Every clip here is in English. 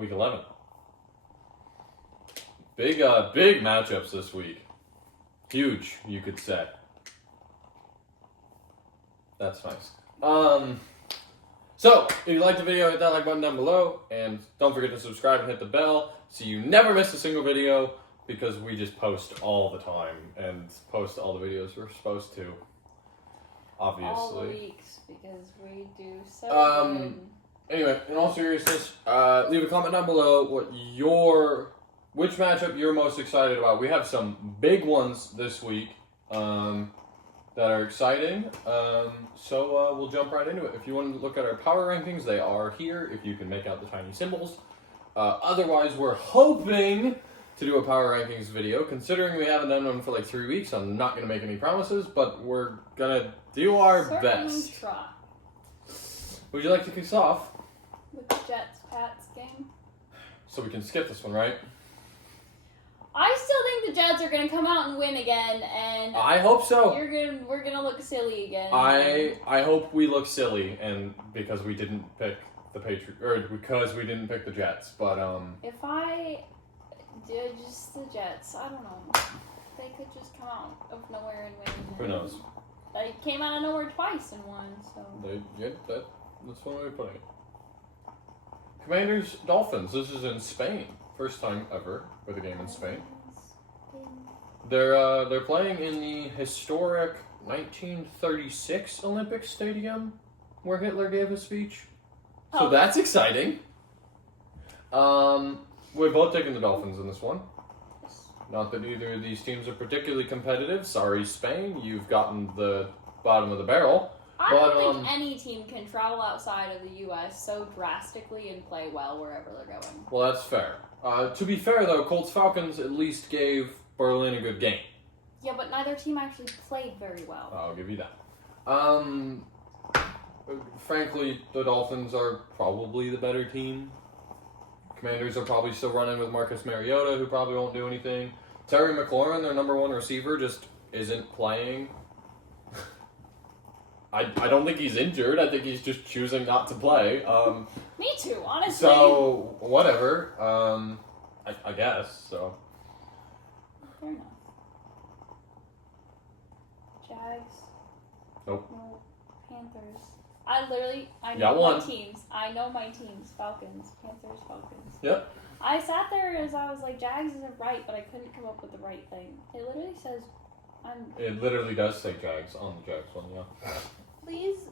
Week 11. Big matchups this week. Huge, you could say. That's nice. So, if you liked the video, hit that like button down below, and don't forget to subscribe and hit the bell so you never miss a single video, because we just post all the time and post all the videos we're supposed to, obviously. All the weeks, because we do so good. Anyway, in all seriousness, leave a comment down below which matchup you're most excited about. We have some big ones this week that are exciting. So we'll jump right into it. If you want to look at our power rankings, they are here, if you can make out the tiny symbols. Otherwise, we're hoping to do a power rankings video. Considering we haven't done one for like 3 weeks, I'm not going to make any promises, but we're going to do our best. Try. Would you like to kick us off? With the Jets-Pats game. So we can skip this one, right? I still think the Jets are going to come out and win again, and I hope so. We're going to look silly again. I hope we look silly, and because we didn't pick the because we didn't pick the Jets, but if I did just the Jets, I don't know. They could just come out of nowhere and win. Who knows? They came out of nowhere twice and won, so. That's one way of putting it. Commanders Dolphins. This is in Spain. First time ever with a game in Spain. They're playing in the historic 1936 Olympic Stadium where Hitler gave his speech. So that's exciting. We're both taking the Dolphins in this one. Not that either of these teams are particularly competitive. Sorry, Spain. You've gotten the bottom of the barrel. I don't think any team can travel outside of the U.S. so drastically and play well wherever they're going. Well, that's fair. To be fair, though, Colts-Falcons at least gave Berlin a good game. Yeah, but neither team actually played very well. I'll give you that. Frankly, the Dolphins are probably the better team. Commanders are probably still running with Marcus Mariota, who probably won't do anything. Terry McLaurin, their number one receiver, just isn't playing. I don't think he's injured. I think he's just choosing not to play. Me too, honestly. So, whatever. I guess, so. Fair enough. Jags. Nope. No. Panthers. I Got know one. my teams. I know my teams. Falcons. Panthers, Falcons. Yep. I sat there as I was like, Jags isn't right, but I couldn't come up with the right thing. It literally says, It literally does say Jags on the Jags one, yeah. Please,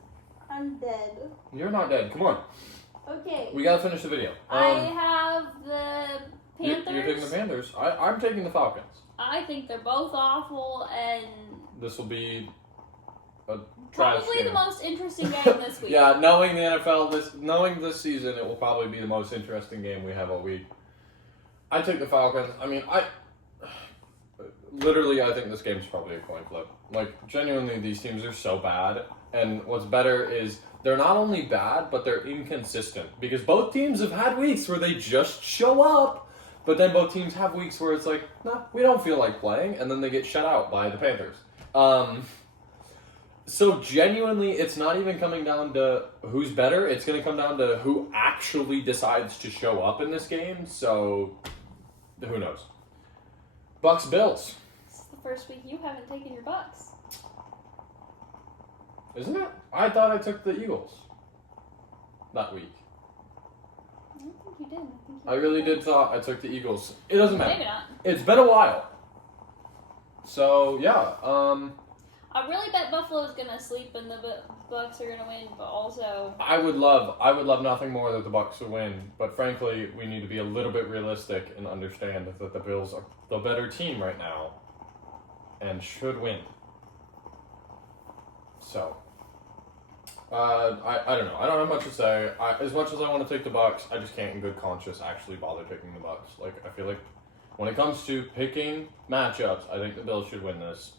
I'm dead. You're not dead. Come on. Okay. We gotta finish the video. I have the Panthers. You're taking the Panthers. I'm taking the Falcons. I think they're both awful, and This will be a probably the most interesting game this week. Yeah, knowing the NFL, knowing this season, it will probably be the most interesting game we have all week. I take the Falcons. I mean, literally, I think this game's probably a coin flip. Like, genuinely, these teams are so bad. And what's better is they're not only bad, but they're inconsistent. Because both teams have had weeks where they just show up, but then both teams have weeks where it's like, nah, we don't feel like playing, and then they get shut out by the Panthers. So genuinely, it's not even coming down to who's better. It's going to come down to who actually decides to show up in this game. So, who knows? Bucks Bills. This is the first week you haven't taken your Bucks. Isn't it? I thought I took the Eagles that week. I don't think you did. I really did thought I took the Eagles. It doesn't matter. Maybe not. It's been a while. So, yeah. I really bet Buffalo's going to sleep and the Bucks are going to win, but also... I would love nothing more that the Bucks would win, but frankly, we need to be a little bit realistic and understand that the Bills are the better team right now and should win. So, I don't know. I don't have much to say. As much as I want to take the Bucks, I just can't in good conscience actually bother picking the Bucks. Like, I feel like when it comes to picking matchups, I think the Bills should win this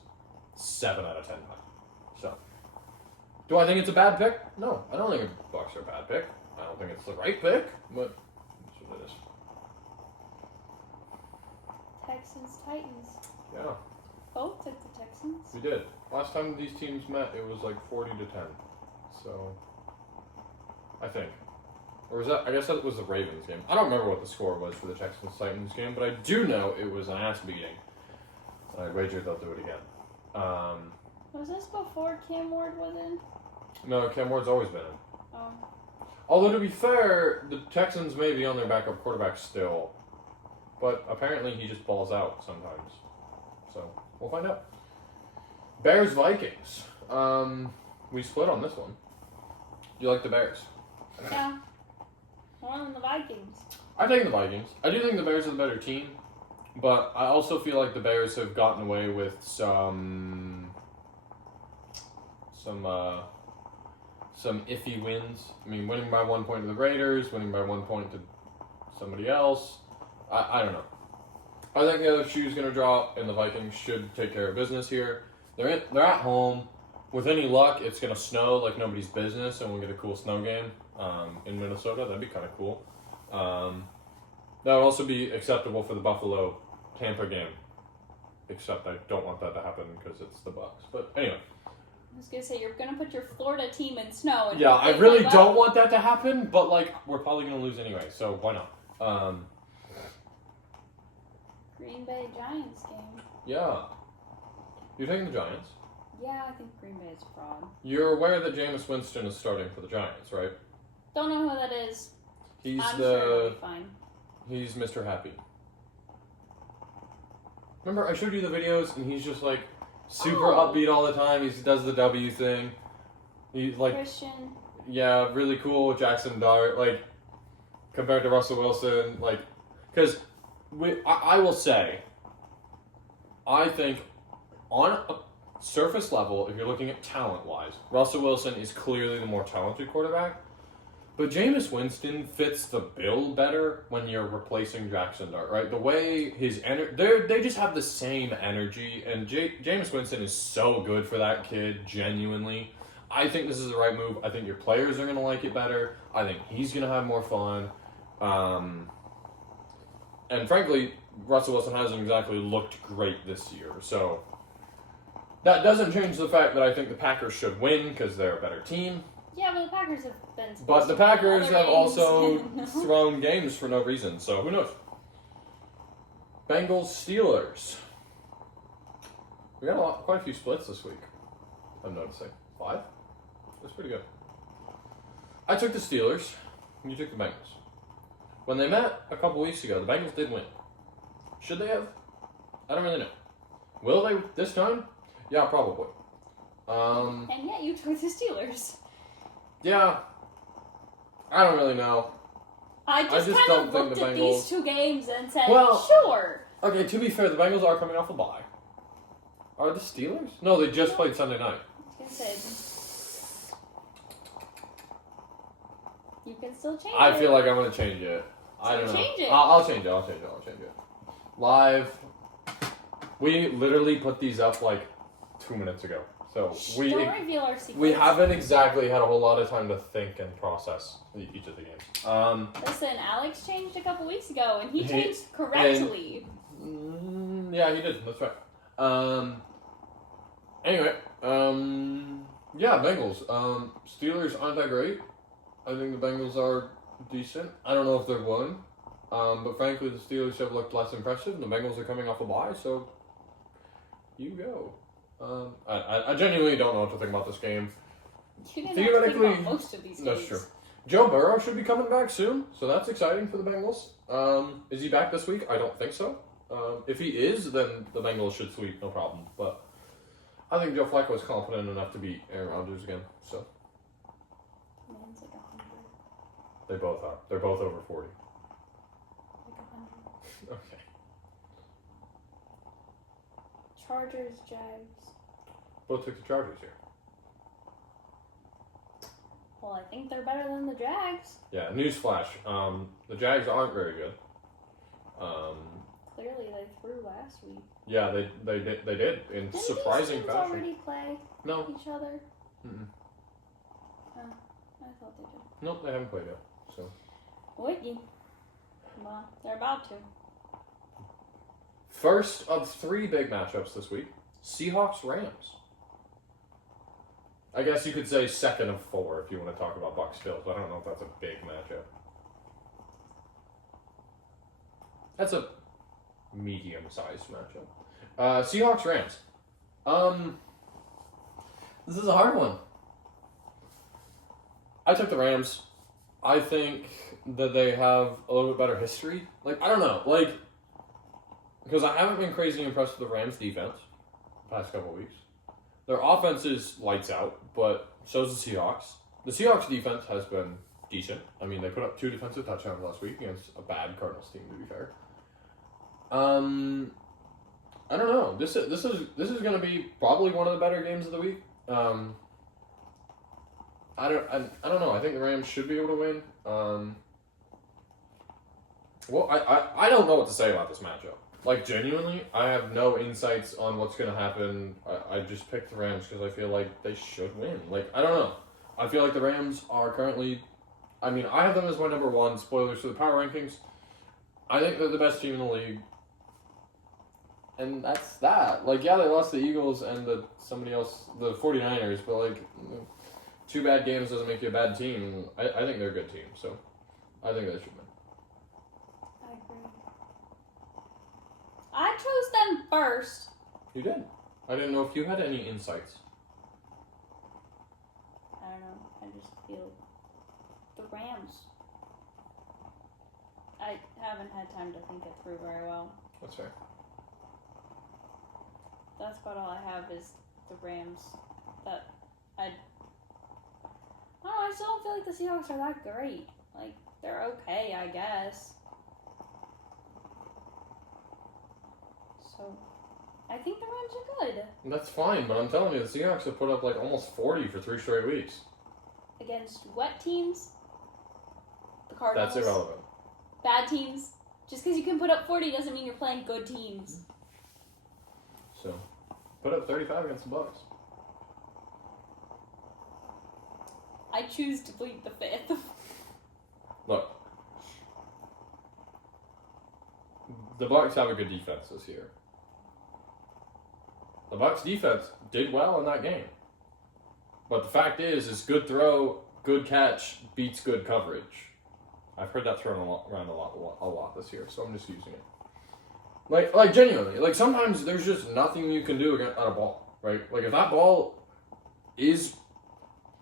7 out of 10 times. So, do I think it's a bad pick? No, I don't think the Bucks are a bad pick. I don't think it's the right pick, but that's what it is. Texans, Titans. Yeah. Both took the Texans. We did. Last time these teams met, it was like 40-10. So, I think. Or was that? I guess that was the Ravens game. I don't remember what the score was for the Texans-Titans game, but I do know it was an ass beating. I wagered they'll do it again. Was this before Cam Ward was in? No, Cam Ward's always been in. Oh. Although, to be fair, the Texans may be on their backup quarterback still. But apparently he just balls out sometimes. So, we'll find out. Bears-Vikings. We split on this one. You like the Bears? Yeah. More than the Vikings. I take the Vikings. I do think the Bears are the better team. But I also feel like the Bears have gotten away with some iffy wins. I mean, winning by 1 point to the Raiders, winning by 1 point to somebody else. I don't know. I think the other shoe's going to drop, and the Vikings should take care of business here. They're at home. With any luck, it's going to snow like nobody's business, and we'll get a cool snow game in Minnesota. That'd be kind of cool. That would also be acceptable for the Buffalo-Tampa game. Except I don't want that to happen because it's the Bucs. But anyway. I was going to say, you're going to put your Florida team in snow. And yeah, I really don't want that to happen, but like we're probably going to lose anyway, so why not? Green Bay Giants game. Yeah. You're taking the Giants? Yeah, I think Green Bay is a fraud. You're aware that Jameis Winston is starting for the Giants, right? Don't know who that is. He's I'm sure he'll be fine. He's Mr. Happy. Remember, I showed you the videos, and he's just like super upbeat all the time. He does the W thing. He's like Christian. Yeah, really cool. Jackson Dart, like compared to Russell Wilson, like because I will say, I think on a surface level, if you're looking at talent-wise, Russell Wilson is clearly the more talented quarterback. But Jameis Winston fits the bill better when you're replacing Jackson Dart, right? The way his they just have the same energy, and Jameis Winston is so good for that kid, genuinely. I think this is the right move. I think your players are going to like it better. I think he's going to have more fun. And frankly, Russell Wilson hasn't exactly looked great this year, so that doesn't change the fact that I think the Packers should win because they're a better team. Yeah, but the Packers have been. But the Packers have games. also thrown games for no reason, so who knows? Bengals Steelers. We got quite a few splits this week. I'm noticing 5. That's pretty good. I took the Steelers, and you took the Bengals. When they met a couple weeks ago, the Bengals did win. Should they have? I don't really know. Will they this time? Yeah, probably. And yet you took the Steelers. Yeah. I don't really know. I just kind of looked at these two games and said, sure. Okay, to be fair, the Bengals are coming off a bye. Are the Steelers? No, they just played Sunday night. I was going to say, you can still change it. I feel like I'm going to change it. I don't know. Change it. I'll change it. Live. We literally put these up like 2 minutes ago. So don't reveal our secrets. We haven't exactly had a whole lot of time to think and process each of the games. Listen, Alex changed a couple weeks ago, and he changed correctly. Yeah, he did. That's right. Anyway, yeah, Bengals. Steelers aren't that great. I think the Bengals are decent. I don't know if they're won. But frankly, the Steelers have looked less impressive, and the Bengals are coming off a bye, so you go. I genuinely don't know what to think about this game. You didn't Theoretically, think about most of these that's games. true. Joe Burrow should be coming back soon, so that's exciting for the Bengals. Is he back this week? I don't think so. If he is, then the Bengals should sweep, no problem. But I think Joe Flacco is confident enough to beat Aaron Rodgers again. So Man's like 100. they both are. They're both over 40. Like 100. Okay. Chargers, Jags. Both took the Chargers here. Well, I think they're better than the Jags. Yeah, newsflash. The Jags aren't very good. Clearly, they threw last week. Yeah, they did in Didn't surprising these teams fashion. already play each other? Mm-mm. Oh, I thought they did. Nope, they haven't played yet. So. Wiki. Well, they're about to. First of 3 big matchups this week. Seahawks Rams. I guess you could say second of 4 if you want to talk about Bucs Bills, but I don't know if that's a big matchup. That's a medium-sized matchup. Seahawks Rams. This is a hard one. I took the Rams. I think that they have a little bit better history. Like, I don't know. Like, because I haven't been crazy impressed with the Rams defense the past couple weeks. Their offense is lights out, but so is the Seahawks. The Seahawks defense has been decent. I mean, they put up 2 defensive touchdowns last week against a bad Cardinals team, to be fair. I don't know. This is going to be probably one of the better games of the week. I don't know. I think the Rams should be able to win. Well, I don't know what to say about this matchup. Like, genuinely, I have no insights on what's going to happen. I just picked the Rams because I feel like they should win. Like, I don't know. I feel like the Rams are currently... I mean, I have them as my number 1. Spoilers for the power rankings. I think they're the best team in the league. And that's that. Like, yeah, they lost the Eagles and somebody else, the 49ers, but, like, 2 bad games doesn't make you a bad team. I think they're a good team, so I think they should win. I agree. I chose them first. You did. I didn't know if you had any insights. I don't know. I just feel the Rams. I haven't had time to think it through very well. That's fair. That's about all I have is the Rams. That I don't know, I still don't feel like the Seahawks are that great. Like, they're okay, I guess. So, I think the Rams are good. That's fine, but I'm telling you, the Seahawks have put up like almost 40 for 3 straight weeks. Against what teams? The Cardinals. That's irrelevant. Bad teams. Just because you can put up 40 doesn't mean you're playing good teams. So, put up 35 against the Bucks. I choose to plead the 5th. Look, the Bucks have a good defense this year. The Bucks defense did well in that game. But the fact is good throw, good catch beats good coverage. I've heard that thrown around a lot this year, so I'm just using it. Like genuinely, like sometimes there's just nothing you can do on a ball, right? Like if that ball is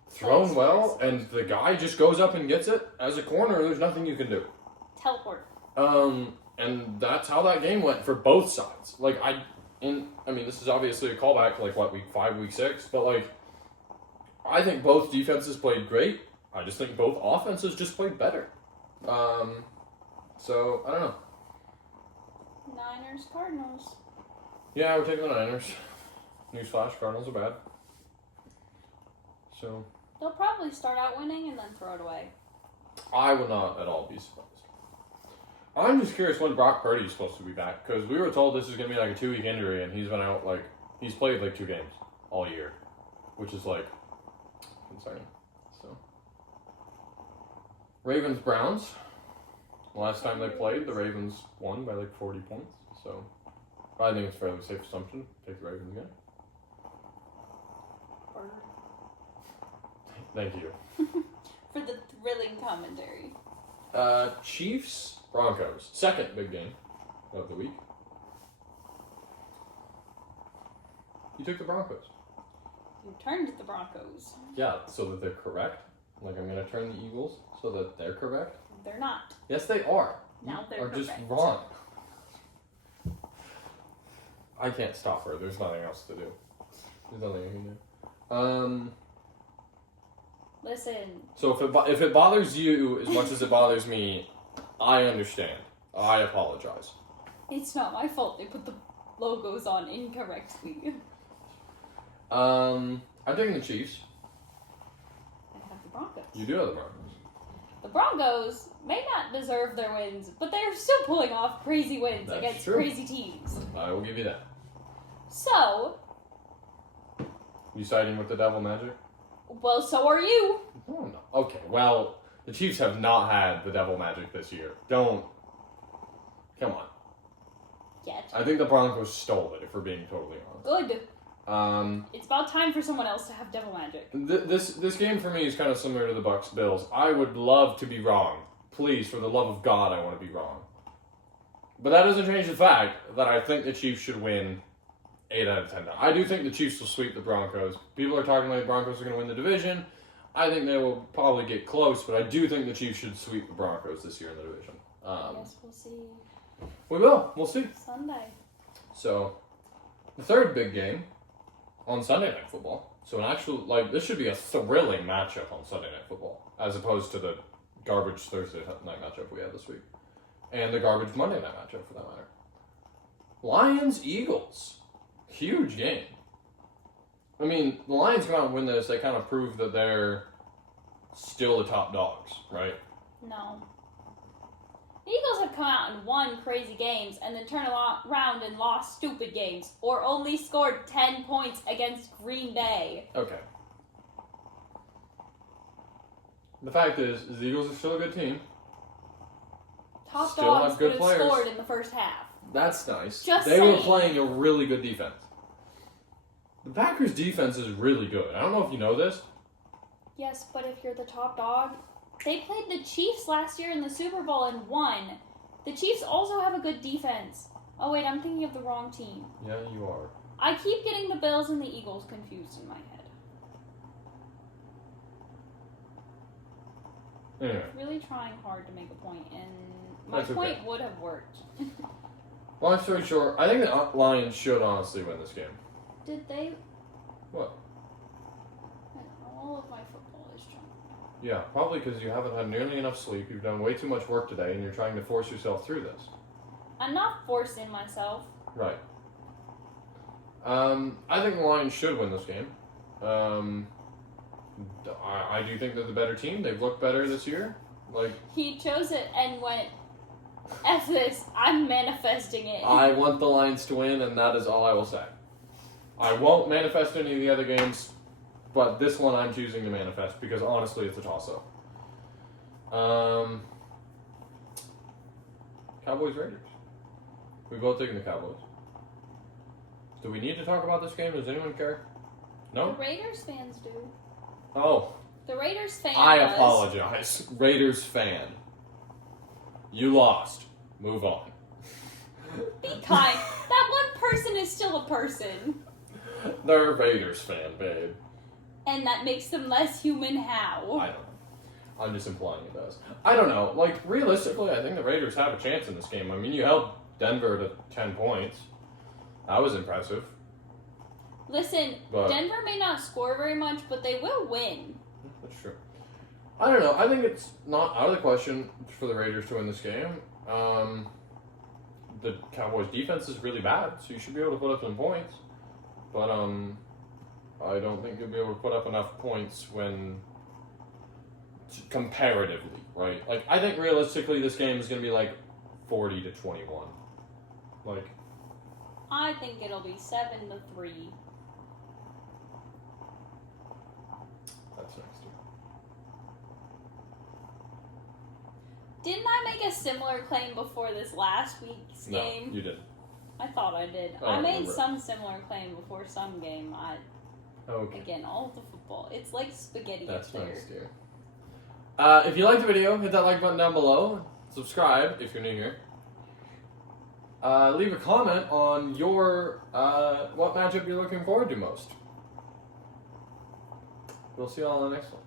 thrown well and the guy just goes up and gets it as a corner, there's nothing you can do. Teleport. And that's how that game went for both sides. Like I mean, this is obviously a callback to like what, week 5, week 6, but like I think both defenses played great. I just think both offenses just played better. So I don't know. Niners, Cardinals. Yeah, we're taking the Niners. Newsflash, Cardinals are bad. So They'll probably start out winning and then throw it away. I would not at all be surprised. I'm just curious when Brock Purdy is supposed to be back, because we were told this is going to be like a 2-week injury, and he's been out he's played like 2 games all year, which is like concerning. So Ravens Browns. Last time they played, the Ravens won by like 40 points. So I think it's a fairly safe assumption. Take the Ravens again. Bird. Thank you. For the thrilling commentary. Chiefs Broncos. Second big game of the week. You took the Broncos. You turned the Broncos. Yeah, so that they're correct. Like I'm going to turn the Eagles so that they're correct. They're not. Yes, they are. Now they're are just correct. wrong. I can't stop her. There's nothing else to do. There's nothing I can do. Listen. So if it bothers you as much as it bothers me, I understand. I apologize. It's not my fault they put the logos on incorrectly. I'm taking the Chiefs. I have the Broncos. You do have the Broncos. The Broncos may not deserve their wins, but they're still pulling off crazy wins That's against true. crazy teams. I will give you that. So, You siding with the Devil Magic? well, so are you. Oh, no. Okay, well, the Chiefs have not had the Devil Magic this year. Don't. Come on. Yet. I think the Broncos stole it, if we're being totally honest. Good. It's about time for someone else to have devil magic. This game for me is kind of similar to the Bucks Bills. I would love to be wrong. Please, for the love of God, I want to be wrong. But that doesn't change the fact that I think the Chiefs should win 8 out of 10. I do think the Chiefs will sweep the Broncos. People are talking like the Broncos are going to win the division. I think they will probably get close, but I do think the Chiefs should sweep the Broncos this year in the division. I guess we'll see. We will. We'll see. Sunday. So, the third big game on Sunday Night Football. So, an actual, this should be a thrilling matchup on Sunday Night Football, as opposed to the garbage Thursday night matchup we had this week. And the garbage Monday night matchup, for that matter. Lions-Eagles. Huge game. I mean, the Lions come out and win this, they kind of prove that they're still the top dogs, right? No. The Eagles have come out and won crazy games and then turned around and lost stupid games or only scored 10 points against Green Bay. Okay. The fact is the Eagles are still a good team. Top Still dogs have good would have players. scored in the first half. That's nice. Just they were saying. playing a really good defense. The Packers' defense is really good. I don't know if you know this. Yes, but if you're the top dog, they played the Chiefs last year in the Super Bowl and won. The Chiefs also have a good defense. Oh wait, I'm thinking of the wrong team. Yeah, you are. I keep getting the Bills and the Eagles confused in my head. Anyway, Really trying hard to make a point, and my That's okay. point would have worked. long story short, I think the Lions should honestly win this game. Did they? What? All of my football is junk. Yeah, probably because you haven't had nearly enough sleep, you've done way too much work today, and you're trying to force yourself through this. I'm not forcing myself. Right. I think the Lions should win this game. I do think they're the better team. They've looked better this year. He chose it and went, F this, I'm manifesting it. I want the Lions to win, and that is all I will say. I won't manifest any of the other games, but this one I'm choosing to manifest because honestly it's a toss-up. Cowboys-Raiders. We both taking the Cowboys. Do we need to talk about this game? Does anyone care? No? The Raiders fans do. Oh, The Raiders fan I does. apologize. Raiders fan. You lost. Move on. Be kind. That one person is still a person. They're a Raiders fan, babe. And that makes them less human how? I don't know. I'm just implying it does. I don't know. Realistically, I think the Raiders have a chance in this game. I mean, you held Denver to 10 points. That was impressive. Listen, But- Denver may not score very much, but they will win. That's true. I don't know. I think it's not out of the question for the Raiders to win this game. The Cowboys' defense is really bad, so you should be able to put up some points. But I don't think you'll be able to put up enough points when comparatively, right? I think realistically this game is going to be 40-21. I think it'll be 7-3. That's next year. Didn't I make a similar claim before this last week's game? No, you didn't. I thought I did. I I don't made remember. some similar claim before some game. Okay. Again, all of the football. It's like spaghetti That's up there. nice, dear. If you liked the video, hit that like button down below. Subscribe if you're new here. Leave a comment on your what matchup you're looking forward to most. We'll see you all on the next one.